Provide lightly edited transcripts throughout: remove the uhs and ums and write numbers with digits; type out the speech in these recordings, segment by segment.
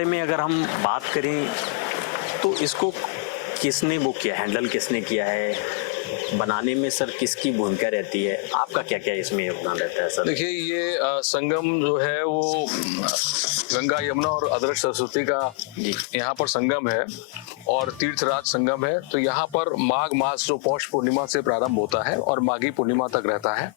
बारे में अगर हम बात करें तो इसको किसने वो किया, हैंडल किसने किया है, बनाने में सर किसकी भूमिका रहती है, आपका क्या क्या इसमें योगदान रहता है सर? देखिए ये संगम जो है वो गंगा यमुना और अदृश्य सरस्वती का यहाँ पर संगम है और तीर्थराज संगम है। तो यहाँ पर माघ मास जो पौष पूर्णिमा से प्रारंभ होता है और माघी पूर्णिमा तक रहता है।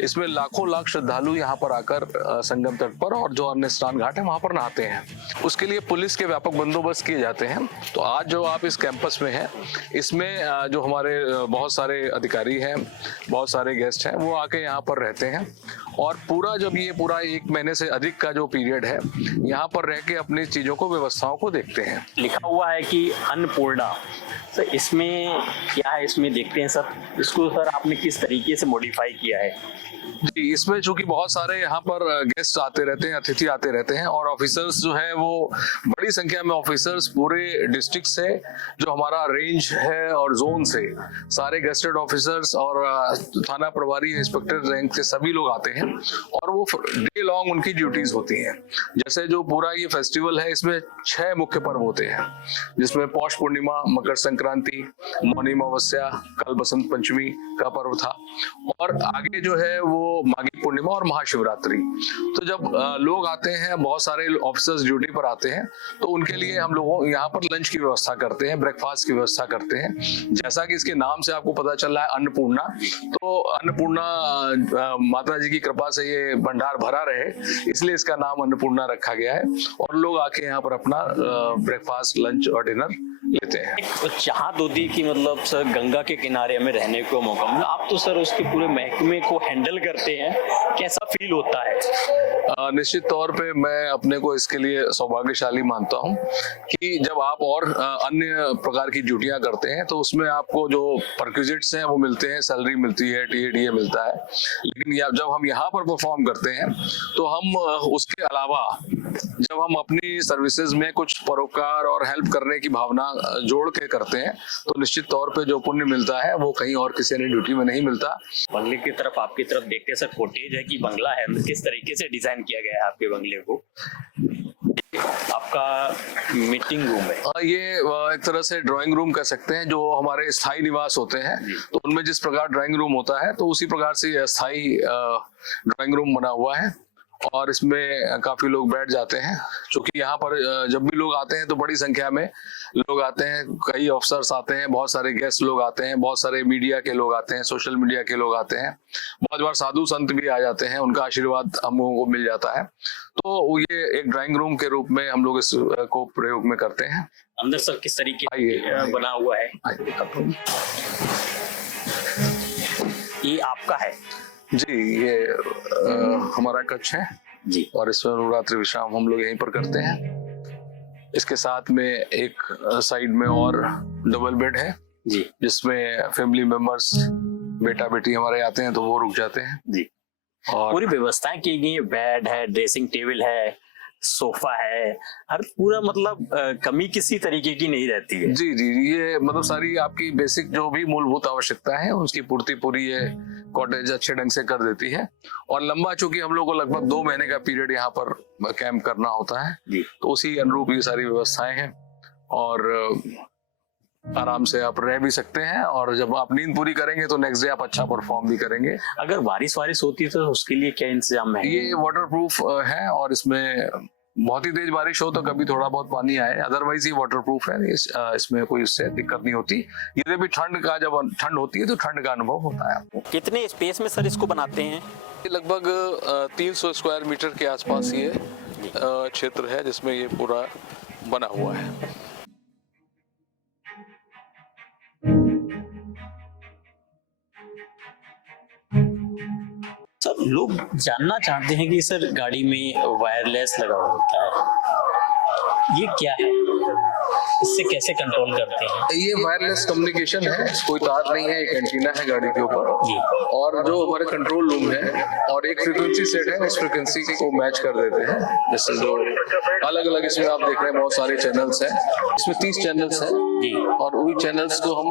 इसमें लाखों लाख श्रद्धालु यहाँ पर आकर संगम तट पर और जो अन्य स्नान घाट है वहां पर नहाते हैं। उसके लिए पुलिस के व्यापक बंदोबस्त किए जाते हैं। तो आज जो आप इस कैंपस में हैं, इसमें जो हमारे बहुत सारे अधिकारी हैं, बहुत सारे गेस्ट हैं, वो आके यहाँ पर रहते हैं और पूरा जब ये पूरा 1 महीने से अधिक का जो पीरियड है, यहाँ पर रह के अपनी चीजों को, व्यवस्थाओं को देखते हैं। लिखा हुआ है कि अन्नपूर्णा, सर इसमें क्या है, इसमें देखते हैं सर इसको। सर आपने किस तरीके से मॉडिफाई किया है? जी, इसमें चूंकि बहुत सारे यहाँ पर गेस्ट आते रहते हैं, अतिथि आते रहते हैं और ऑफिसर्स जो है वो बड़ी संख्या में ऑफिसर्स पूरे डिस्ट्रिक्ट से, जो हमारा रेंज है और जोन से सारे गेस्टेड ऑफिसर्स और थाना प्रभारी, इंस्पेक्टर रैंक के सभी लोग आते हैं और वो डे लॉन्ग उनकी ड्यूटीज होती हैं। जैसे जो पूरा ये फेस्टिवल है, इसमें 6 मुख्य पर्व होते हैं, जिसमें पौष पूर्णिमा, मकर संक्रांति, मौनी अमावस्या, कल बसंत पंचमी का पर्व था और आगे जो है वो माघी पूर्णिमा और महाशिवरात्रि। तो जब लोग आते हैं, बहुत सारे ऑफिसर्स ड्यूटी पर आते हैं, तो उनके लिए हम लोग यहाँ पर लंच की व्यवस्था करते हैं, ब्रेकफास्ट की व्यवस्था करते हैं। जैसा कि इसके नाम से आपको पता चल रहा है अन्नपूर्णा, तो अन्नपूर्णा माता जी की कृपा से ये भंडार भरा रहे, इसलिए इसका नाम अन्नपूर्णा रखा गया है और लोग आके यहाँ पर अपना ब्रेकफास्ट, लंच और डिनर लेते हैं। चाह दोदी की मतलब सर गंगा के किनारे हमें रहने को मौका मिला, आप तो सर उसके पूरे महकमे को हैंडल करते हैं, कैसा फील होता है? निश्चित तौर पे मैं अपने को इसके लिए सौभाग्यशाली मानता हूं कि जब आप और अन्य प्रकार की ड्यूटियां करते हैं तो उसमें आपको जो परक्विजिट्स हैं वो मिलते हैं, सैलरी मिलती है, टीएडीए मिलता है, लेकिन जब हम यहाँ पर परफॉर्म करते हैं तो हम उसके अलावा जब हम अपनी सर्विसेज में कुछ परोपकार और हेल्प करने की भावना जोड़ के करते हैं तो निश्चित तौर पे जो पुण्य मिलता है वो कहीं और किसी ने ड्यूटी में नहीं मिलता। बंगले की तरफ, आपकी तरफ देखते सर फुटेज है कि बंगला है, किस तरीके से डिजाइन किया गया है आपके बंगले को? आपका मीटिंग रूम है, ये एक तरह से ड्राइंग रूम कह सकते हैं। जो हमारे स्थायी निवास होते हैं तो उनमें जिस प्रकार ड्राइंग रूम होता है तो उसी प्रकार से स्थायी ड्राइंग रूम बना हुआ है और इसमें काफी लोग बैठ जाते हैं। क्योंकि यहाँ पर जब भी लोग आते हैं तो बड़ी संख्या में लोग आते हैं, कई अफसर्स आते हैं, बहुत सारे गेस्ट लोग आते हैं, बहुत सारे मीडिया के लोग आते हैं, सोशल मीडिया के लोग आते हैं, बहुत बार साधु संत भी आ जाते हैं, उनका आशीर्वाद हम लोगों को मिल जाता है। तो ये एक ड्राइंग रूम के रूप में हम लोग इसको प्रयोग में करते हैं। अंदर सर किस तरीके बना हुआ है? ये आपका है जी, ये हमारा कक्ष है जी और इसमें नवरात्रि विश्राम हम लोग यहीं पर करते हैं। इसके साथ में एक साइड में और डबल बेड है जी, जिसमें फैमिली मेंबर्स, बेटा बेटी हमारे आते हैं तो वो रुक जाते हैं जी। और पूरी व्यवस्थाएं की गई है, बेड है, ड्रेसिंग टेबल है, सोफा है, हर पूरा मतलब कमी किसी तरीके की नहीं रहती है। जी जी, ये मतलब सारी आपकी बेसिक जो भी मूलभूत आवश्यकता है उसकी पूर्ति पूरी ये कॉटेज अच्छे ढंग से कर देती है। और लंबा, चूंकि हम लोग को लगभग 2 महीने का पीरियड यहाँ पर कैंप करना होता है जी, तो उसी अनुरूप ये सारी व्यवस्थाएं हैं और आराम से आप रह भी सकते हैं और जब आप नींद पूरी करेंगे तो नेक्स्ट डे आप अच्छा परफॉर्म भी करेंगे। अगर बारिश होती है तो उसके लिए क्या इंतजाम है? ये वाटरप्रूफ है और इसमें बहुत ही तेज बारिश हो तो कभी थोड़ा बहुत पानी आए, अदरवाइज ये वाटरप्रूफ है। इसमें कोई उससे दिक्कत नहीं होती। यदि भी जब ठंड होती है तो ठंड का अनुभव होता है आपको। कितने स्पेस में सर इसको बनाते हैं? ये लगभग 300 स्क्वायर मीटर के आसपास ये क्षेत्र है जिसमें ये पूरा बना हुआ है। सब लोग जानना चाहते हैं कि सर गाड़ी में वायरलेस लगा होता है, ये क्या है, इससे कैसे कंट्रोल करते हैं? ये वायरलेस कम्युनिकेशन है, कोई तार नहीं है, एक एंटीना है गाड़ी के ऊपर और जो हमारे कंट्रोल रूम है और एक फ्रीक्वेंसी सेट है, उस फ्रीक्वेंसी को मैच कर देते हैं। जैसे जो अलग अलग इसमें आप देख रहे हैं बहुत सारे चैनल्स हैं, इसमें 30 चैनल्स हैं और वही चैनल्स को हम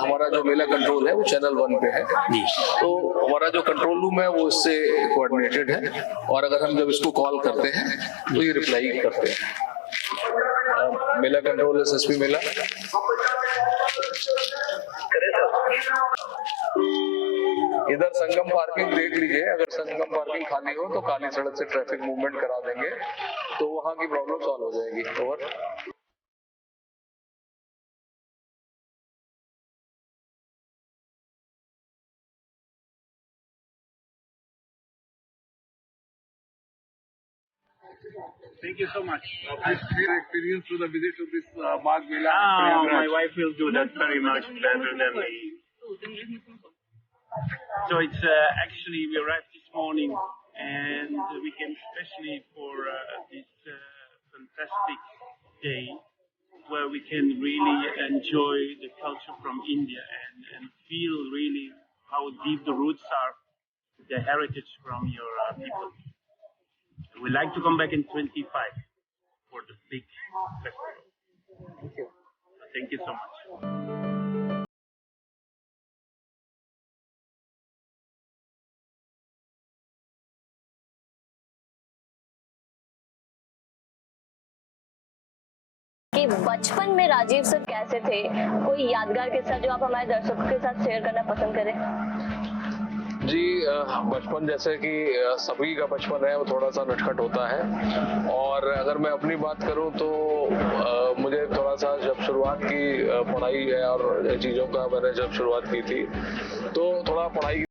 हमारा जो मेला कंट्रोल है वो चैनल 1 पे है तो हमारा जो कंट्रोल रूम है वो इससे कोऑर्डिनेटेड है और अगर हम जब इसको कॉल करते हैं तो ये रिप्लाई करते हैं। मेला कंट्रोल एसएसपी मेला। इधर संगम पार्किंग देख लीजिए, अगर संगम पार्किंग खाली हो तो काली सड़क से ट्रैफिक मूवमेंट करा देंगे तो वहाँ की प्रॉब्लम सॉल्व हो जाएगी। Over. Thank you so much. Please share your experience to the visit to this Magh Mela. My wife will do that very much better than me. So it's actually we arrived this morning and we came especially for this fantastic day where we can really enjoy the culture from India and feel really how deep the roots are, the heritage from your people. We like to come back in 25 for the big festival. Thank you. Thank you so much. कि बचपन में Rajiv sir कैसे थे, कोई यादगार किस्सा जो आप हमारे दर्शकों के साथ शेयर करना पसंद करें? जी, बचपन जैसे कि सभी का बचपन है वो थोड़ा सा नटखट होता है, और अगर मैं अपनी बात करूं तो मुझे थोड़ा सा जब शुरुआत की पढ़ाई है और चीज़ों का मैंने जब शुरुआत की थी तो थोड़ा पढ़ाई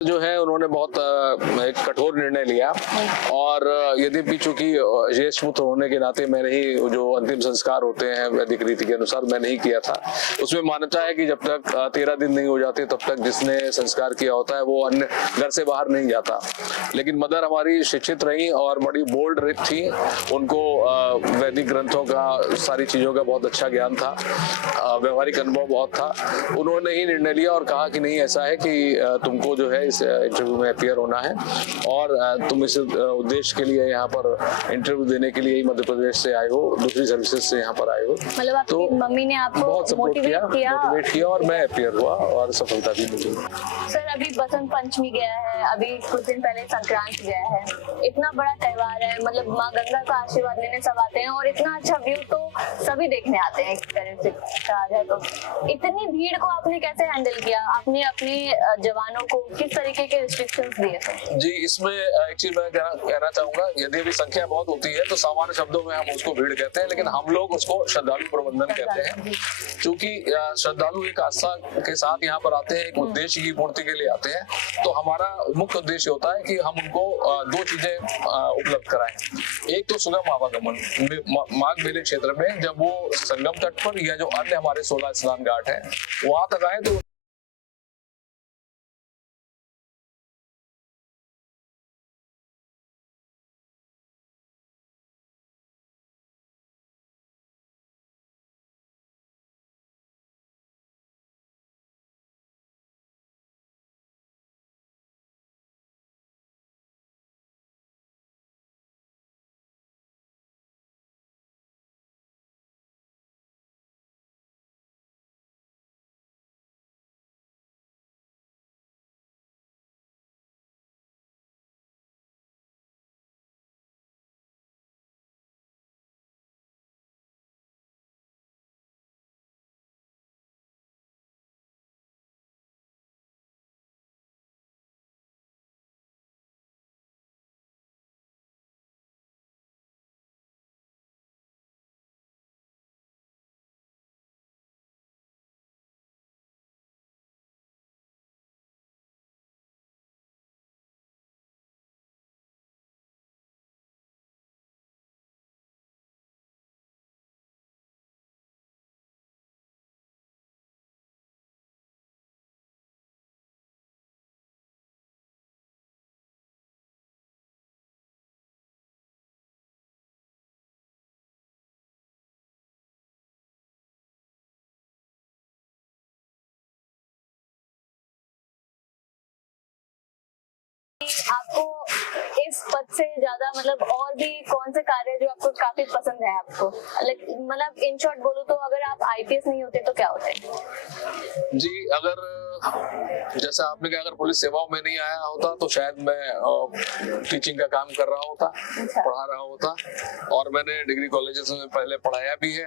जो है उन्होंने बहुत एक कठोर निर्णय लिया, और यद्यपि चूंकि ज्येष्ठ पुत्र होने के नाते मैंने ही जो अंतिम संस्कार होते हैं वैदिक रीति के अनुसार मैंने ही किया था। उसमें मान्यता है कि जब तक 13 दिन नहीं हो जाते तब तक जिसने संस्कार किया होता है वो अन्य घर से बाहर नहीं जाता। लेकिन मदर हमारी शिक्षित रही और बड़ी बोल्ड थी, उनको वैदिक ग्रंथों का सारी चीजों का बहुत अच्छा ज्ञान था, व्यवहारिक अनुभव बहुत था। उन्होंने ही निर्णय लिया और कहा कि नहीं, ऐसा है कि तुमको जो है इस इंटरव्यू में अपियर होना है और तुम इस उद्देश्य के लिए यहाँ पर इंटरव्यू देने के लिए ही मध्य प्रदेश से आए हो, दूसरी सर्विसेज से यहाँ पर आए हो। मतलब आपकी तो मम्मी ने आपको बहुत मोटिवेट किया और मैं अपियर हुआ और सफलता भी मिली। सर अभी बसंत पंचमी गया है, अभी कुछ दिन पहले संक्रांति गया है, इतना बड़ा त्योहार है, मतलब माँ गंगा का आशीर्वाद लेने सब आते हैं और इतना अच्छा व्यू तो सभी देखने आते हैं एक तरह से कहा जाए तो। इतनी भीड़ को आपने कैसे हैंडल किया? आपने अपने जवानों को किस तरीके के रिस्ट्रिक्शंस दिए थे? जी, इसमें एक चीज मैं कहना चाहूंगा, यदि भी संख्या बहुत होती है तो सामान्य शब्दों में हम उसको भीड़ कहते हैं, लेकिन हम लोग उसको श्रद्धालु प्रबंधन कहते हैं, क्योंकि श्रद्धालु एक आस्था के साथ यहाँ पर आते हैं, एक उद्देश्य की पूर्ति के लिए आते हैं। तो हमारा मुख्य उद्देश्य होता है कि हम उनको दो चीजें उपलब्ध कराएं। एक तो सुगम आवागमन माघ मेले क्षेत्र में, जब वो संगम तट पर या जो अन्य हमारे 16 स्नान घाट है वहां तक आए तो आपको इस पद से ज्यादा मतलब और भी कौन से कार्य जो आपको काफी पसंद है आपको, मतलब इन शॉर्ट बोलूं तो अगर आप आईपीएस नहीं होते तो क्या होते? जी, अगर जैसा आपने कहा, अगर पुलिस सेवाओं में नहीं आया होता तो शायद मैं टीचिंग का काम कर रहा होता, पढ़ा रहा होता, और मैंने डिग्री कॉलेजेस में पहले पढ़ाया भी है।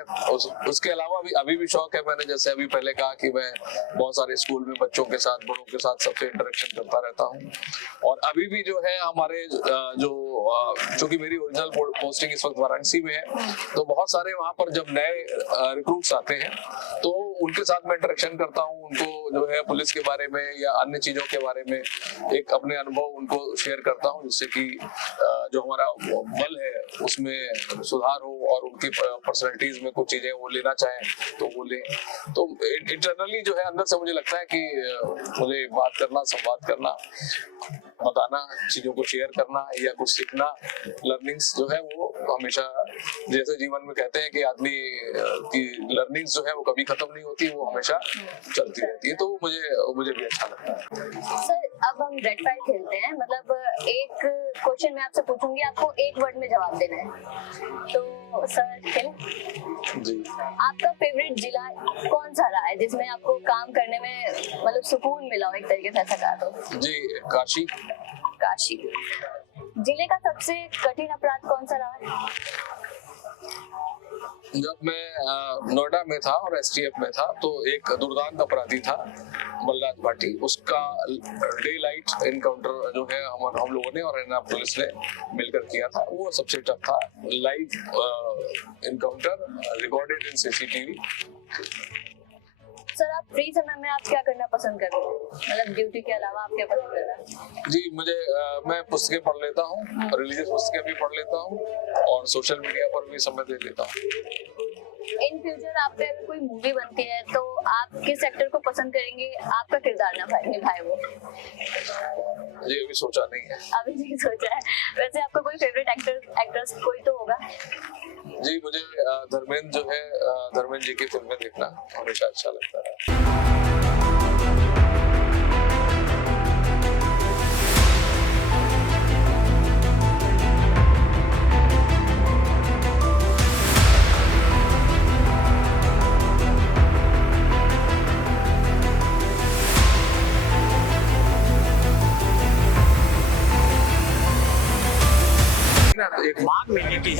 उसके अलावा भी अभी भी शौक है, मैंने जैसे अभी पहले कहा कि मैं बहुत सारे स्कूल में बच्चों के साथ, बड़ों के साथ सबसे इंटरेक्शन करता रहता हूँ। और अभी भी जो है हमारे चूंकि मेरी ओरिजिनल पोस्टिंग इस वक्त वाराणसी में है, तो बहुत सारे वहाँ पर जब नए रिक्रूट्स आते हैं तो उनके साथ मैं इंटरेक्शन करता हूँ, उनको जो है पुलिस के बारे में या अन्य चीजों के बारे में एक अपने अनुभव उनको शेयर करता हूँ, जिससे कि जो हमारा बल है उसमें सुधार हो और उनकी पर्सनैलिटीज में कुछ चीजें वो लेना चाहें तो वो लें। तो इंटरनली जो है अंदर से मुझे लगता है कि मुझे बात करना, संवाद करना, बताना, चीजों को शेयर करना या कुछ सीखना, लर्निंग्स जो है वो हमेशा, जैसे जीवन में कहते हैं कि आदमी की लर्निंग्स जो है वो कभी खत्म नहीं होती, वो हमेशा चलती रहती है, तो मुझे भी अच्छा लगता है। सर, अब हम रेड फाइल खेलते हैं, मतलब एक क्वेश्चन मैं आपसे पूछूंगी, आपको एक वर्ड में जवाब देना है। तो सर खेलें? जी। आपका फेवरेट जिला कौन सा रहा है जिसमें आपको काम करने में मतलब सुकून मिला हो, एक तरीके से ऐसा कहा तो? जी, काशी। काशी। जिले का सबसे कठिन अपराध कौन सा रहा है? जब मैं नोएडा में था और एसटीएफ में था तो एक दुर्दांत अपराधी था बलराज भाटी, उसका डे लाइट इनकाउंटर जो है हम लोगों ने और हरियाणा पुलिस ने मिलकर किया था। वो सबसे टफ था, live encounter recorded in CCTV. Sir, आप फ्री समय में आप क्या करना पसंद करते हैं, मतलब ड्यूटी के अलावा आप क्या पसंद करते हैं? जी, मैं पुस्तकें पढ़ लेता हूँ, रिलीजियस पुस्तकें भी पढ़ लेता हूँ और सोशल मीडिया पर भी समय दे लेता हूँ। इन फ्यूचर आप पे अगर कोई मूवी बनती है तो आप किस एक्टर को पसंद करेंगे आपका किरदार निभाए वो? जी, अभी सोचा नहीं है। अभी नहीं सोचा है। वैसे आपका कोई फेवरेट एक्ट्रेस कोई तो होगा? जी, मुझे धर्मेंद्र जी की फिल्में देखना हमेशा अच्छा लगता है। एक माघ मेले की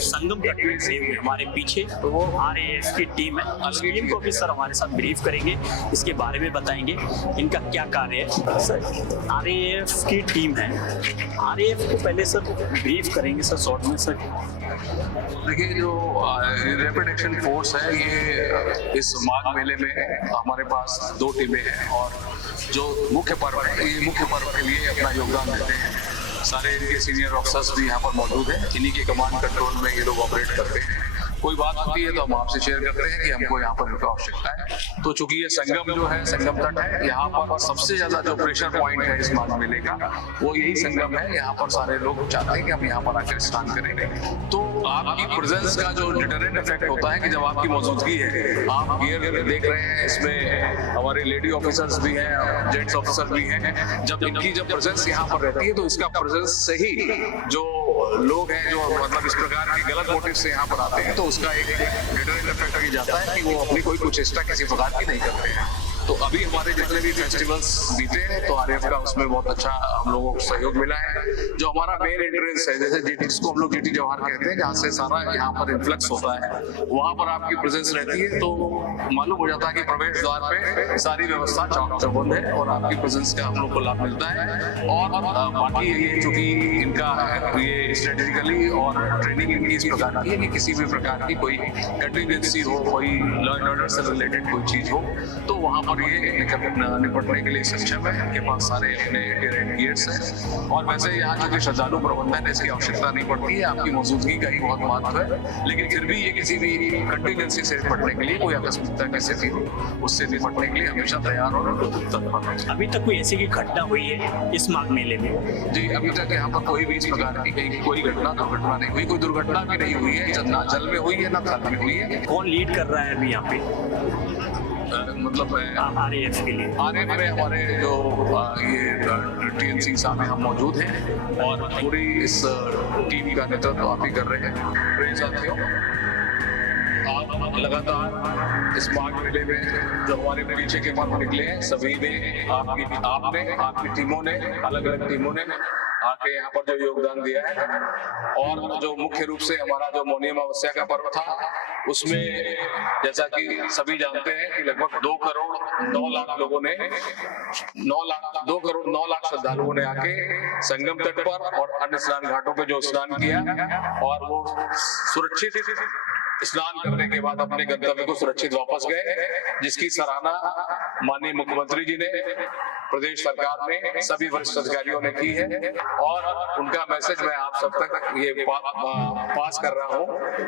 संगम तट में से हमारे पीछे तो वो आरएएफ की टीम है। उस टीम को भी सर हमारे साथ ब्रीफ करेंगे, इसके बारे में बताएंगे इनका क्या कार्य है। सर, आरएएफ की टीम है, आरएएफ को पहले सर ब्रीफ करेंगे सर शॉर्ट में। सर देखिए, जो रैपिड एक्शन फोर्स है ये इस माघ मेले में हमारे पास 2 टीमें हैं और जो मुख्य पर्व है ये मुख्य पर्व के लिए अपना योगदान देते हैं। सारे इनके सीनियर ऑफिसर्स भी यहाँ पर मौजूद हैं, इन्हीं के कमांड कंट्रोल में ये लोग ऑपरेट करते हैं। कोई बात होती है तो हम आपसे शेयर करते हैं कि हमको यहाँ पर इनका आवश्यकता है। तो चूंकि ये संगम जो है, संगम तट है, यहाँ पर सबसे ज्यादा जो प्रेशर पॉइंट है इस माघ मेले का वो यही संगम है। यहाँ पर सारे लोग चाहते हैं कि हम यहाँ पर आकर स्नान करेंगे। तो आपकी प्रेजेंस का जो डिटरेंट इफेक्ट होता है कि जब आपकी मौजूदगी है, आप गियर देख रहे हैं, इसमें हमारे लेडी ऑफिसर्स भी हैं, जेंट्स ऑफिसर भी हैं, जब इनकी जब प्रेजेंस यहाँ पर रहती है तो इसका प्रेजेंस से ही जो लोग हैं जो मतलब इस प्रकार के गलत मोटिव से यहाँ पर आते हैं तो उसका एक डिटरेंट इफेक्ट ये जाता है कि वो अपनी कोई चेष्टा किसी प्रकार की नहीं करते हैं। तो अभी हमारे जितने भी फेस्टिवल्स बीते हैं तो आरएएफ का उसमें बहुत अच्छा हम लोगों को सहयोग मिला है। जो हमारा मेन एंट्रेंस है, जैसे जीटी, जिसको हम लोग जीटी जवाहर कहते हैं, जहाँ से सारा यहाँ पर इन्फ्लक्स होता है, वहाँ पर आपकी प्रेजेंस रहती है तो मालूम हो जाता है कि प्रवेश द्वार पे सारी व्यवस्था चौबंद है और आपकी प्रेजेंस का हम लोग को लाभ मिलता है। और बाकी ये चूंकि इनका ये स्ट्रेटेजिकली और ट्रेनिंग इनकी इस प्रकार की है कि किसी भी प्रकार की कोई कंटिजेंसी हो, कोई लॉ एंड ऑर्डर से रिलेटेड कोई चीज हो तो वहाँ पर ये निपटने के लिए सक्षम है। इनके पास सारे अपने टेरेन गियर्स हैं और वैसे यहाँ जो कि श्रद्धालु प्रबंधन है इसकी आवश्यकता नहीं पड़ती है, आपकी मौजूदगी का ही बहुत महत्व है। लेकिन फिर भी ये किसी भी कंटिजेंसी से निपटने के लिए, कोई आकस्मिकता की स्थिति हो उससे निपटने के लिए हमेशा तैयार और तत्पर है। अभी तक कोई ऐसी की घटना हुई है इस माघ मेले में? जी, अभी तक यहाँ पर कोई भी इस प्रकार की कोई दुर्घटना नहीं हुई, कोई दुर्घटना भी नहीं हुई है, ना जल में हुई है ना थल में हुई है। कौन लीड कर रहा है अभी यहाँ पे? मतलब RAF के लिए आने में हमारे जो ये TNC साहब हम मौजूद हैं और पूरी इस टीम का नेतृत्व आप ही कर रहे हैं। प्रिय साथियों, आप लगातार इस माघ मेले में जो हमारे पीछे के पर्व निकले हैं, सभी ने आपकी टीमों ने, अलग अलग टीमों ने आके यहाँ पर जो योगदान दिया है, और जो मुख्य रूप से हमारा जो मौनी अमावस्या का पर्व था उसमें जैसा कि सभी जानते हैं कि लगभग 2 करोड़ 9 लाख लोगों ने 2 करोड़ 9 लाख श्रद्धालुओं ने आके संगम तट पर और अन्य स्नान घाटों पे जो स्नान किया और वो सुरक्षित स्नान करने के बाद अपने गंतव्य को सुरक्षित वापस गए, जिसकी सराहना माननीय मुख्यमंत्री जी ने, प्रदेश सरकार ने, सभी वरिष्ठ अधिकारियों ने की है। और उनका मैसेज मैं आप सब तक ये पास कर रहा हूँ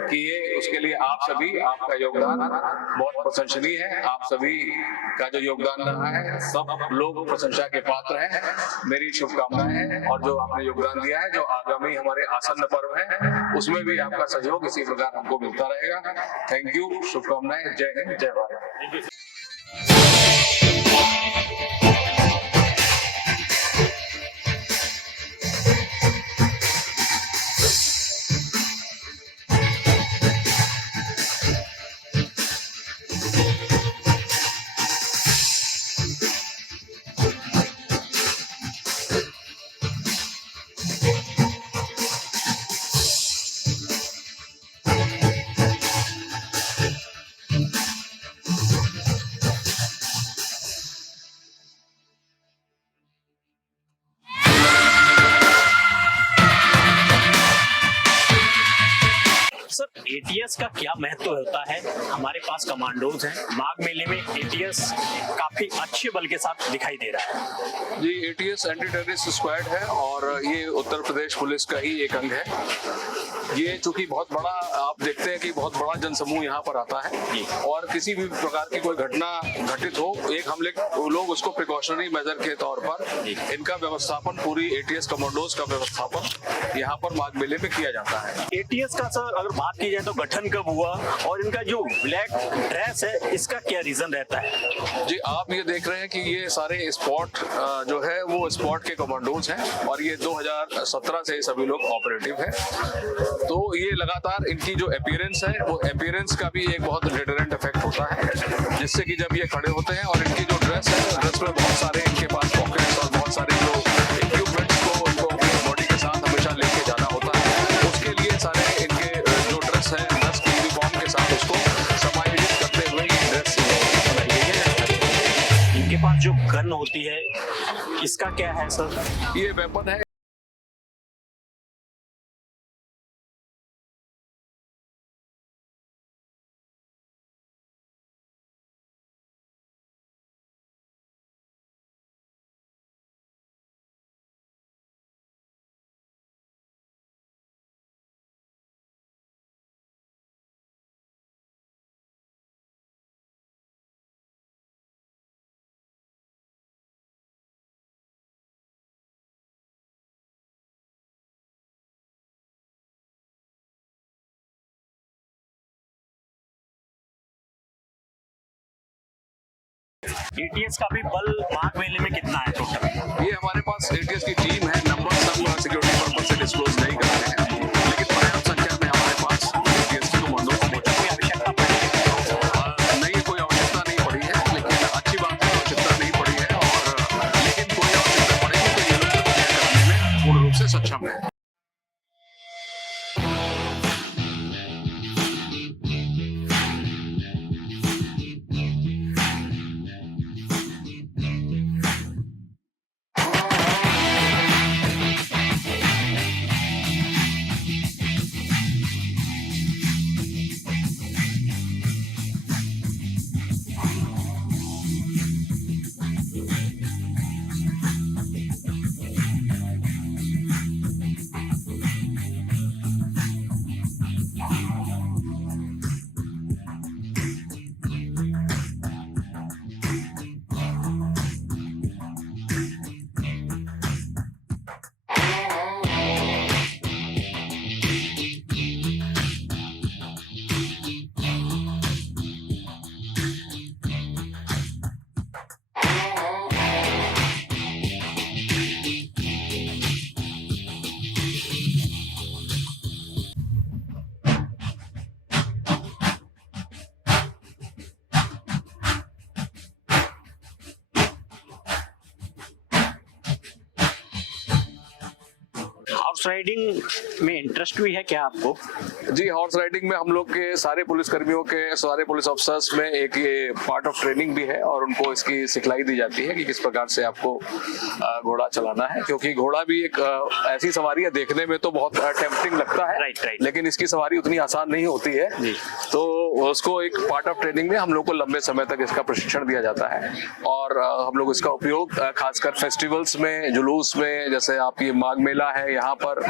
कि ये उसके लिए आप सभी, आपका योगदान बहुत प्रशंसनीय है। आप सभी का जो योगदान रहा है, सब लोग प्रशंसा के पात्र हैं। मेरी शुभकामनाएं हैं, और जो आपने योगदान दिया है, जो आगामी हमारे आसन्न पर्व है उसमें भी आपका सहयोग इसी प्रकार हमको मिलता रहेगा। थैंक यू, शुभकामनाएं। जय हिंद, जय भारत। सर, ATS का क्या महत्व होता है? हमारे पास कमांडोज हैं, माघ मेले में ATS काफी अच्छे बल के साथ दिखाई दे रहा है। जी, ATS एंटी टेररिस्ट स्क्वाड है और ये उत्तर प्रदेश पुलिस का ही एक अंग है। ये चूंकि बहुत बड़ा, आप देखते हैं कि बहुत बड़ा जनसमूह यहाँ पर आता है और किसी भी प्रकार की कोई घटना घटित हो, एक हम लोग उसको प्रिकॉशनरी मेजर के तौर पर इनका व्यवस्थापन, पूरी ATS कमांडोज का व्यवस्थापन यहाँ पर माघ मेले में किया जाता है। ATS का सर अगर बात की जाए तो गठन कब हुआ, और इनका जो ब्लैक ड्रेस है इसका क्या रीजन रहता है? जी, आप ये देख रहे हैं कि ये सारे स्पॉट जो है वो स्पॉट के कमांडोज हैं और ये 2017 से सभी लोग ऑपरेटिव हैं। तो ये लगातार इनकी जो अपीयरेंस है, वो अपीयरेंस का भी एक बहुत डिटरेंट इफेक्ट होता है, जिससे कि जब ये खड़े होते हैं और इनकी जो ड्रेस है, ड्रेस में बहुत सारे इनके पास पॉकेट्स और बहुत सारे जो इक्विपमेंट्स को उनको अपनी बॉडी के साथ हमेशा लेके जाना होता है। उसके लिए सारे इनके जो ड्रेस है, ड्रेस की यूनिफॉर्म के साथ उसको समायोजित करते हुए ये ड्रेस बनाई गई है। इनके पास जो गन होती है इसका क्या है सर? ये वेपन है। ATS का भी बल माघ मेले में कितना है टोटल? ये हमारे पास ATS की टीम है, नंबर सब सिक्योरिटी पर्पज से डिस्क्लोज नहीं करते हैं, लेकिन पर्याप्त संख्या में हमारे पास ATS के कमांडो को कोई आवश्यकता पड़ी? नहीं, कोई आवश्यकता नहीं पड़ी है, लेकिन अच्छी बात है, आवश्यकता नहीं पड़ी है, और लेकिन कोई आवश्यकता पड़ेगी तो ये लोग करने में पूर्ण रूप से सक्षम है। हॉर्स राइडिंग में इंटरेस्ट भी है क्या आपको? जी, हॉर्स राइडिंग में हम लोग के सारे पुलिस कर्मियों के, सारे पुलिस ऑफिसर्स में एक ये पार्ट ऑफ ट्रेनिंग भी है और उनको इसकी सिखलाई दी जाती है कि किस प्रकार से आपको घोड़ा चलाना है, क्योंकि घोड़ा भी एक ऐसी सवारी है, देखने में तो बहुत टेम्पटिंग लगता है, राइट। लेकिन इसकी सवारी उतनी आसान नहीं होती है। तो उसको एक पार्ट ऑफ ट्रेनिंग में हम लोग को लंबे समय तक इसका प्रशिक्षण दिया जाता है और हम लोग इसका उपयोग खासकर फेस्टिवल्स में, जुलूस में, जैसे आप ये माघ मेला है यहाँ पर,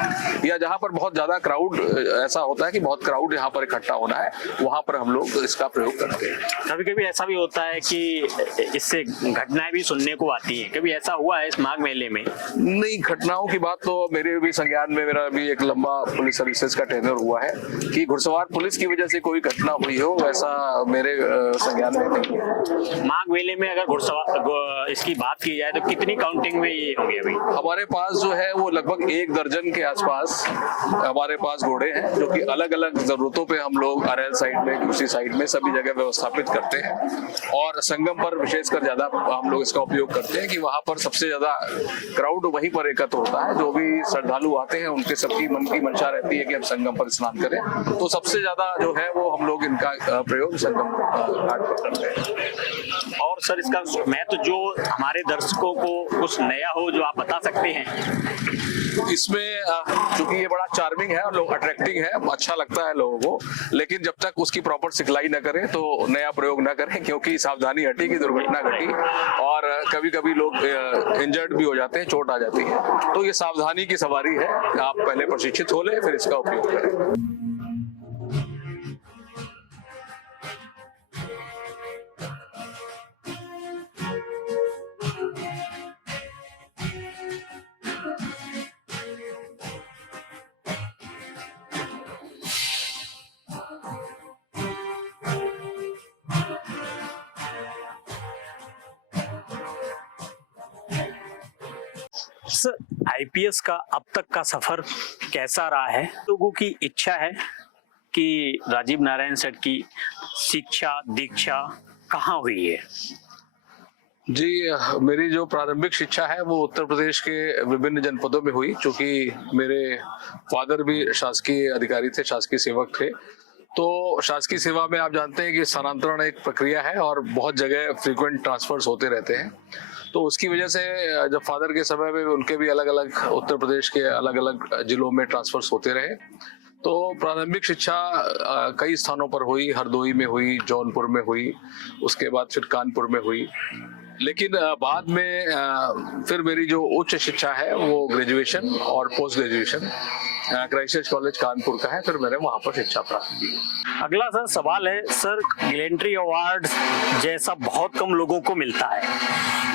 या जहाँ पर बहुत ज्यादा क्राउड, ऐसा होता है कि बहुत क्राउड यहाँ पर इकट्ठा होना है, वहां पर हम लोग इसका प्रयोग करते हैं। कभी कभी ऐसा भी होता है कि इससे घटनाएं भी सुनने को आती हैं, कभी ऐसा हुआ है इस माघ मेले में? नहीं, घटनाओं की बात तो मेरे भी संज्ञान में, मेरा भी एक लंबा पुलिस सर्विसेज का टेन्योर हुआ है कि घुड़सवार पुलिस की वजह से कोई घटना हुई हो, वैसा मेरे संज्ञान में नहीं है। माघ मेले में अगर घुड़सवार इसकी बात की जाए तो कितनी काउंटिंग में ये होंगे? अभी हमारे पास जो है वो लगभग 1 दर्जन के आसपास हमारे पास घोड़े हैं, जो कि अलग अलग जरूरतों पे हम लोग अरेल साइड में, दूसरी साइड में, सभी जगह व्यवस्थापित करते हैं और संगम पर विशेषकर ज्यादा हम लोग इसका उपयोग करते हैं कि वहां पर सबसे ज्यादा क्राउड वहीं पर एकत्र होता है। जो भी श्रद्धालु आते हैं उनके सबकी मन की मंशा रहती है कि हम संगम पर स्नान करें, तो सबसे ज्यादा जो है वो हम लोग इनका प्रयोग संगम घाट पर करते हैं। और सर, इसका महत्व जो हमारे दर्शकों को कुछ नया हो जो आप बता सकते हैं? इसमें चूंकि ये बड़ा चार्मिंग है और लोग अट्रैक्टिंग है, अच्छा लगता है लोगों को, लेकिन जब तक उसकी प्रॉपर सिखलाई न करें तो नया प्रयोग न करें, क्योंकि सावधानी हटी की दुर्घटना घटी और कभी कभी लोग इंजर्ड भी हो जाते हैं, चोट आ जाती है। तो ये सावधानी की सवारी है, आप पहले प्रशिक्षित हो ले, फिर इसका उपयोग करें। सर, आईपीएस का अब तक का सफर कैसा रहा है? लोगों की इच्छा है कि राजीव नारायण सेठ की शिक्षा दीक्षा कहाँ हुई है? जी, मेरी जो प्रारंभिक शिक्षा है वो उत्तर प्रदेश के विभिन्न जनपदों में हुई, क्योंकि मेरे फादर भी शासकीय अधिकारी थे, शासकीय सेवक थे। तो शासकीय सेवा में आप जानते हैं कि स्थानांतरण एक प्रक्रिया है और बहुत जगह फ्रीक्वेंट ट्रांसफर्स होते रहते हैं। तो उसकी वजह से जब फादर के समय में उनके भी अलग अलग उत्तर प्रदेश के अलग अलग जिलों में ट्रांसफर्स होते रहे। तो प्रारंभिक शिक्षा कई स्थानों पर हुई, हरदोई में हुई, जौनपुर में हुई, उसके बाद फिर कानपुर में हुई। लेकिन बाद में फिर मेरी जो उच्च शिक्षा है वो ग्रेजुएशन और post graduation Christ college Kanpur का है, फिर मैंने वहां पर शिक्षा प्राप्त की। अगला सर सवाल है, सर गैलेंट्री अवार्ड जैसा बहुत कम लोगों को मिलता है,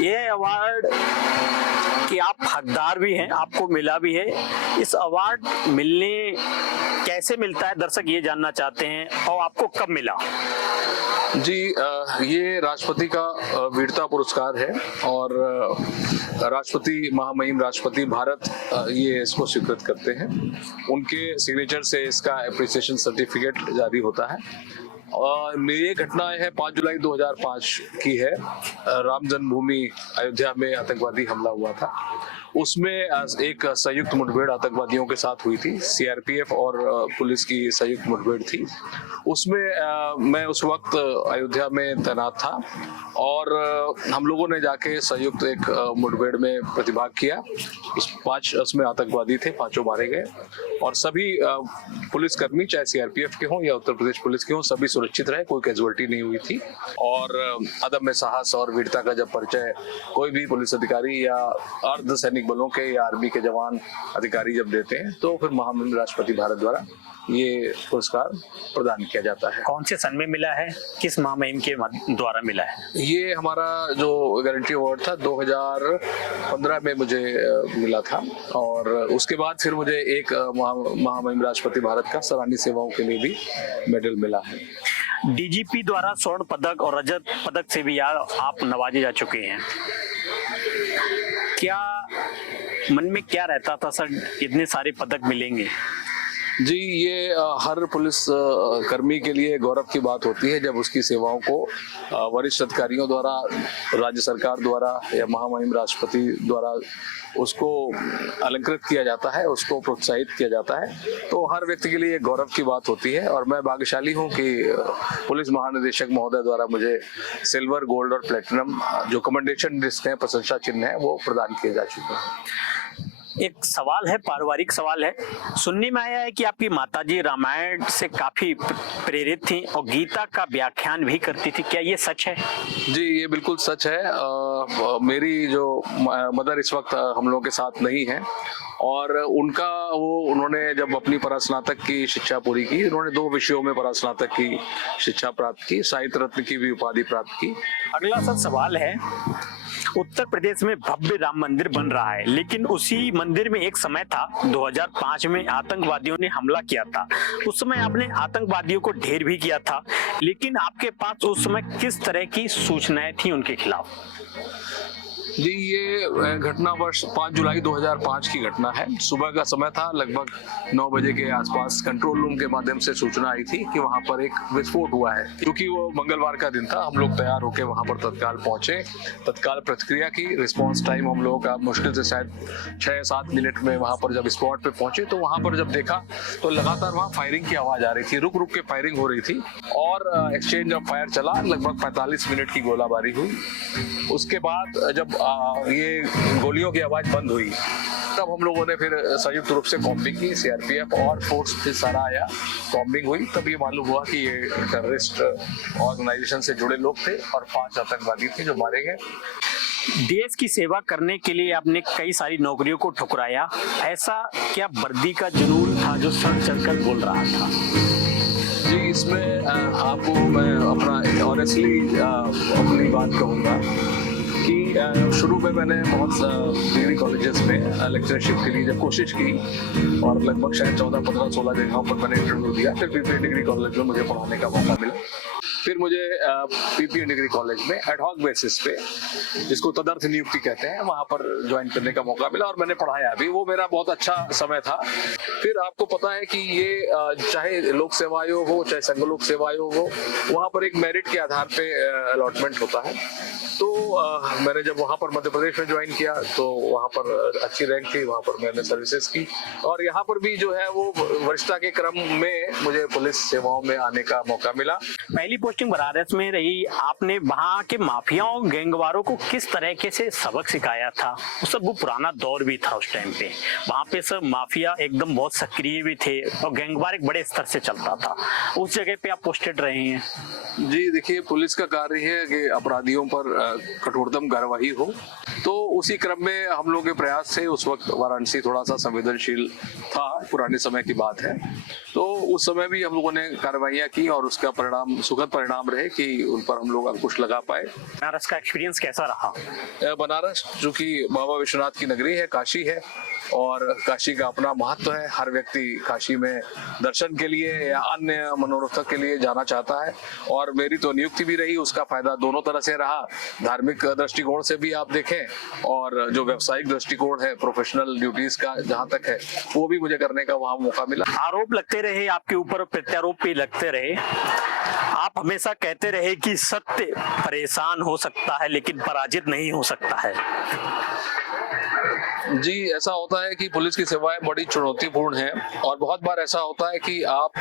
ये अवार्ड कि आप हकदार भी हैं, आपको मिला भी है, इस अवार्ड मिलने कैसे मिलता है, दर्शक ये जानना चाहते हैं, और आपको कब मिला? जी, ये राष्ट्रपति का वीरता पुरस्कार है और राष्ट्रपति, महामहिम राष्ट्रपति भारत ये इसको स्वीकृत करते हैं। उनके सिग्नेचर से इसका एप्रिसिएशन सर्टिफिकेट जारी होता है। और ये घटना है 5 जुलाई 2005 की है। राम जन्मभूमि अयोध्या में आतंकवादी हमला हुआ था, उसमें एक संयुक्त मुठभेड़ आतंकवादियों के साथ हुई थी, सीआरपीएफ और पुलिस की संयुक्त मुठभेड़ थी। उसमें मैं उस वक्त अयोध्या में तैनात था और हम लोगों ने जाके संयुक्त एक मुठभेड़ में प्रतिभाग किया। उसमें आतंकवादी थे, 5 मारे गए और सभी पुलिसकर्मी, चाहे सीआरपीएफ के हों या उत्तर प्रदेश पुलिस के हों, सभी सुरक्षित रहे, कोई कैजुअल्टी नहीं हुई थी। और अदम्य साहस और वीरता का जब परिचय कोई भी पुलिस अधिकारी या अर्ध सैनिक बलों के या आर्मी के जवान अधिकारी जब देते हैं, तो फिर महामहिम राष्ट्रपति भारत द्वारा ये पुरस्कार प्रदान किया जाता है। कौन से सन में मिला है, किस महामहिम के द्वारा मिला है? ये हमारा जो गारंटी अवार्ड था 2015 में मुझे मिला था और उसके बाद फिर मुझे एक महामहिम राष्ट्रपति भारत का सराहनीय सेवाओं के लिए भी मेडल मिला है। डीजीपी द्वारा स्वर्ण पदक और रजत पदक से भी आप नवाजे जा चुके हैं, क्या मन में क्या रहता था सर, इतने सारे पदक मिलेंगे? जी, ये हर पुलिस कर्मी के लिए गौरव की बात होती है जब उसकी सेवाओं को वरिष्ठ अधिकारियों द्वारा, राज्य सरकार द्वारा या महामहिम राष्ट्रपति द्वारा उसको अलंकृत किया जाता है, उसको प्रोत्साहित किया जाता है। तो हर व्यक्ति के लिए ये गौरव की बात होती है और मैं भाग्यशाली हूँ कि पुलिस महानिदेशक महोदय द्वारा मुझे सिल्वर, गोल्ड और प्लेटिनम जो कमेंडेशन डिस्क है, प्रशंसा चिन्ह है, वो प्रदान किए जा चुके हैं। एक सवाल है, पारिवारिक सवाल है। सुनने में आया है कि आपकी माताजी रामायण से काफी प्रेरित थी और गीता का व्याख्यान भी करती थी, क्या ये सच है? जी, ये बिल्कुल सच है। मेरी जो मदर इस वक्त हम लोगों के साथ नहीं है और उन्होंने जब अपनी परास्नातक की शिक्षा पूरी की, उन्होंने 2 विषयों में परास्नातक की शिक्षा प्राप्त की, साहित्य रत्न की भी उपाधि प्राप्त की। अगला सवाल है, उत्तर प्रदेश में भव्य राम मंदिर बन रहा है, लेकिन उसी मंदिर में एक समय था 2005 में आतंकवादियों ने हमला किया था। उस समय आपने आतंकवादियों को ढेर भी किया था, लेकिन आपके पास उस समय किस तरह की सूचनाएं थी उनके खिलाफ? जी, ये घटना वर्ष 5 जुलाई 2005 की घटना है। सुबह का समय था, लगभग 9 बजे के आसपास कंट्रोल रूम के माध्यम से सूचना आई थी कि वहां पर एक विस्फोट हुआ है। क्योंकि वो मंगलवार का दिन था, हम लोग तैयार होकर वहां पर तत्काल पहुंचे, तत्काल प्रतिक्रिया की। रिस्पांस टाइम हम लोगों का मुश्किल से शायद 6-7 मिनट में वहां पर जब स्पॉट पे पहुंचे तो वहां पर जब देखा तो लगातार वहां फायरिंग की आवाज आ रही थी, रुक रुक के फायरिंग हो रही थी और एक्सचेंज ऑफ फायर चला। लगभग 45 मिनट की गोलाबारी हुई। उसके बाद जब ये गोलियों की आवाज बंद हुई तब हम लोगों ने फिर संयुक्त रूप से कॉम्बिंग की, सीआरपीएफ और फोर्स फिर सारा आया, कॉम्बिंग हुई। तब ये मालूम हुआ कि ये टेररिस्ट ऑर्गेनाइजेशन से जुड़े लोग थे और 5 आतंकवादी थे जो मारे गए। देश की सेवा करने के लिए आपने कई सारी नौकरियों को ठुकराया, ऐसा क्या वर्दी का जुनून था जो सर चढ़कर बोल रहा था? जी, इसमें आपको मैं अपना ऑनेस्टली अपनी बात कहूँगा कि शुरू में मैंने बहुत डिग्री कॉलेजेस में लेक्चरशिप के लिए जब कोशिश की और लगभग शायद 14, 15, 16 जगहों पर मैंने इंटरव्यू दिया। फिर पीपीए डिग्री कॉलेज में मुझे पढ़ाने का मौका मिला। फिर मुझे पीपीए डिग्री कॉलेज में एडहॉक बेसिस पे, जिसको तदर्थ नियुक्ति कहते हैं, वहां पर ज्वाइन करने का मौका मिला और मैंने पढ़ाया भी। वो मेरा बहुत अच्छा समय था। फिर आपको पता है कि ये चाहे लोक सेवा आयोग हो, चाहे संघ लोक सेवा आयोग हो, वहां पर एक मेरिट के आधार पे अलॉटमेंट होता है। तो मैंने जब वहां पर मध्य प्रदेश में ज्वाइन किया तो वहां पर अच्छी रैंक थी, वहां पर मैंने सर्विसेज की और यहाँ पर भी जो है वो वरिष्ठता के क्रम में मुझे पुलिस सेवाओं में आने का मौका मिला। पहली पोस्टिंग बनारस में रही, आपने वहाँ के माफियाओं, गैंगवारों को किस तरीके से सबक सिखाया था? उस सब वो पुराना दौर भी था उस टाइम पे, वहाँ पे सब माफिया एकदम बहुत सक्रिय भी थे और गैंगवार एक बड़े स्तर से चलता था। उस जगह पे आप पोस्टेड रहे हैं। जी, देखिए, पुलिस का कार्य है कि अपराधियों पर कठोरतम कार्यवाही हो। तो उसी क्रम में हम लोग के प्रयास से, उस वक्त वाराणसी थोड़ा सा संवेदनशील था, पुराने समय की बात है, तो उस समय भी हम लोगों ने कार्रवाइयां की और उसका परिणाम, सुखद परिणाम रहे कि उन पर हम लोग अंकुश लगा पाए। बनारस का एक्सपीरियंस कैसा रहा? बनारस जो कि बाबा विश्वनाथ की नगरी है, काशी है और काशी का अपना महत्व है। हर व्यक्ति काशी में दर्शन के लिए या अन्य मनोरथ के लिए जाना चाहता है और मेरी तो नियुक्ति भी रही, उसका फायदा दोनों तरह से रहा। धार्मिक दृष्टिकोण से भी आप देखें और जो व्यावसायिक दृष्टिकोण है, प्रोफेशनल ड्यूटीज का जहां तक है, वो भी मुझे करने का वहां मौका मिला। आरोप लगते रहे आपके ऊपर, प्रत्यारोप भी लगते रहे। आप हमेशा कहते रहे कि सत्य परेशान हो सकता है लेकिन पराजित नहीं हो सकता है। जी, ऐसा होता है कि पुलिस की सेवाएं बड़ी चुनौतीपूर्ण हैं और बहुत बार ऐसा होता है कि आप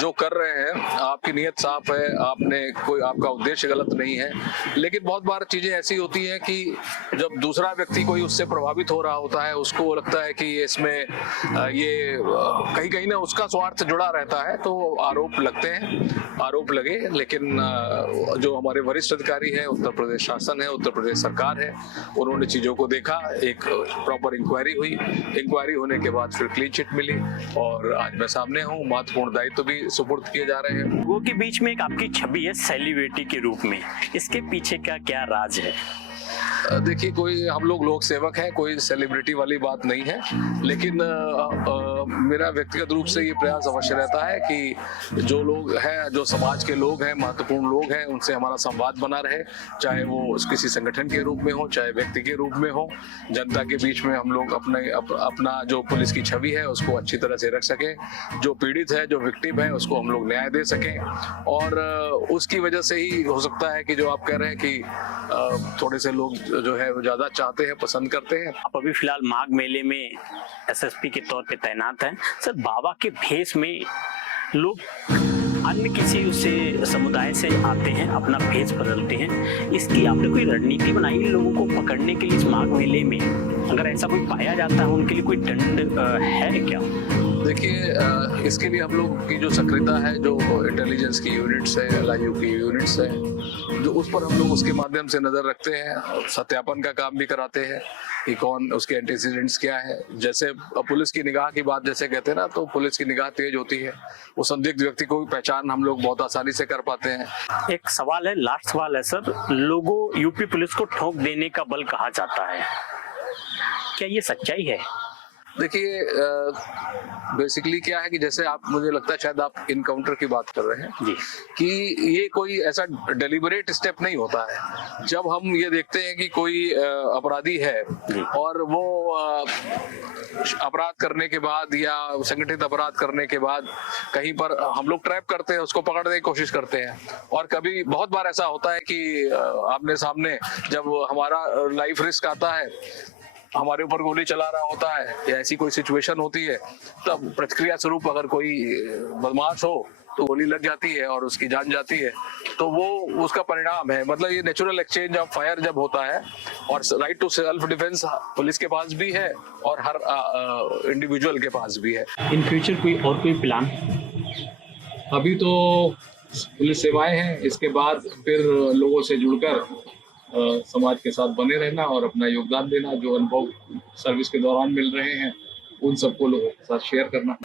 जो कर रहे हैं, आपकी नीयत साफ है, आपका उद्देश्य गलत नहीं है, लेकिन बहुत बार चीजें ऐसी होती हैं कि जब दूसरा व्यक्ति कोई उससे प्रभावित हो रहा होता है, उसको लगता है कि इसमें ये कहीं कहीं ना उसका स्वार्थ जुड़ा रहता है, तो आरोप लगते हैं। आरोप लगे, लेकिन जो हमारे वरिष्ठ अधिकारी हैं, उत्तर प्रदेश शासन है, उत्तर प्रदेश सरकार है, उन्होंने चीजों को देखा, एक प्रॉपर इंक्वायरी हुई। इंक्वायरी होने के बाद फिर क्लीन चिट मिली और आज मैं सामने हूँ। महत्वपूर्ण दायित्व भी सुपुर्द किए जा रहे हैं। लोगों के बीच में एक आपकी छवि है सेलिब्रिटी के रूप में, इसके पीछे का क्या राज है? देखिए, कोई हम लोग लोक सेवक हैं, कोई सेलिब्रिटी वाली बात नहीं है, लेकिन मेरा व्यक्तिगत रूप से ये प्रयास अवश्य रहता है कि जो लोग हैं, जो समाज के लोग हैं, महत्वपूर्ण लोग हैं, उनसे हमारा संवाद बना रहे, चाहे वो किसी संगठन के रूप में हो, चाहे व्यक्ति के रूप में हो। जनता के बीच में हम लोग अपना जो पुलिस की छवि है उसको अच्छी तरह से रख सकें, जो पीड़ित है, जो विक्टिम है, उसको हम लोग न्याय दे सकें। और उसकी वजह से ही हो सकता है कि जो आप कह रहे हैं कि थोड़े से लोग जो है वो ज्यादा चाहते हैं, पसंद करते हैं। आप अभी फिलहाल माघ मेले में एसएसपी के तौर पे तैनात हैं सर। बाबा के भेष में लोग अन्य किसी उससे समुदाय से आते हैं, अपना भेष बदलते हैं, इसकी आपने कोई रणनीति बनाई है लोगों को पकड़ने के लिए इस माघ मेले में? अगर ऐसा कोई पाया जाता है उनके लिए कोई दंड है क्या? देखिए, इसके लिए हम लोग की जो सक्रियता है, जो इंटेलिजेंस की यूनिट्स है, एलआईयू की यूनिट्स है, जो उस पर हम लोग उसके माध्यम से नजर रखते हैं, सत्यापन का काम भी कराते हैं कि कौन उसके एंटीसीडेंट्स क्या है। जैसे पुलिस की निगाह की बात जैसे कहते हैं ना, तो पुलिस की निगाह तेज होती है, वो संदिग्ध व्यक्ति को भी पहचान हम लोग बहुत आसानी से कर पाते हैं। एक सवाल है, लास्ट सवाल है सर। लोगों यूपी पुलिस को ठोक देने का बल कहा जाता है, क्या ये सच्चाई है? देखिए, बेसिकली क्या है कि जैसे आप, मुझे लगता है शायद आप इनकाउंटर की बात कर रहे हैं जी। कि ये कोई ऐसा डेलिबरेट स्टेप नहीं होता है। जब हम ये देखते हैं कि कोई अपराधी है और वो अपराध करने के बाद या संगठित अपराध करने के बाद कहीं पर हम लोग ट्रैप करते हैं, उसको पकड़ने की कोशिश करते हैं। और कभी बहुत बार ऐसा होता है कि आमने सामने जब हमारा लाइफ रिस्क आता है, हमारे ऊपर गोली चला रहा होता है या ऐसी कोई सिचुएशन होती है, तब प्रतिक्रिया स्वरूप अगर कोई बदमाश हो तो गोली लग जाती है और उसकी जान जाती है। तो वो उसका परिणाम है। मतलब ये नेचुरल एक्सचेंज ऑफ फायर जब होता है, और right to self defence police के पास भी है और हर इंडिविजुअल के पास भी है। इन फ्यूचर कोई प्लान? अभी तो पुलिस सेवाएं हैं, इसके बाद फिर लोगों से जुड़कर समाज के साथ बने रहना और अपना योगदान देना, जो अनुभव सर्विस के दौरान मिल रहे हैं उन सबको लोगों के साथ शेयर करना।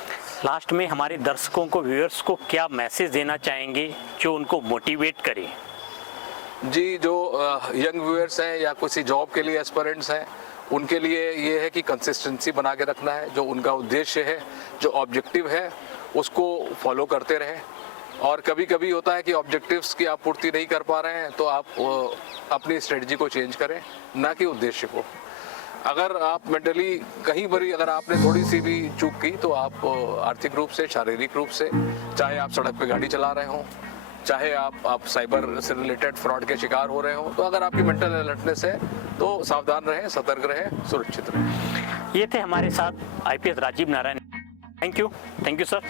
लास्ट में हमारे दर्शकों को, व्यूअर्स को क्या मैसेज देना चाहेंगे जो उनको मोटिवेट करे? जी, जो यंग व्यूअर्स हैं या किसी जॉब के लिए एस्पिरेंट्स हैं, उनके लिए ये है कि कंसिस्टेंसी बना के रखना है। जो उनका उद्देश्य है, जो ऑब्जेक्टिव है, उसको फॉलो करते रहें। और कभी कभी होता है कि ऑब्जेक्टिव्स की आप पूर्ति नहीं कर पा रहे हैं, तो आप अपनी स्ट्रेटजी को चेंज करें, ना कि उद्देश्य को। अगर आप मेंटली कहीं पर ही अगर आपने थोड़ी सी भी चूक की, तो आप आर्थिक रूप से, शारीरिक रूप से, चाहे आप सड़क पे गाड़ी चला रहे हों, चाहे आप साइबर से रिलेटेड फ्रॉड के शिकार हो रहे हो, तो अगर आपकी मेंटल अलर्टनेस है तो सावधान रहें, सतर्क रहें, सुरक्षित रहें। ये थे हमारे साथ IPS Rajiv Narayan. Thank you sir.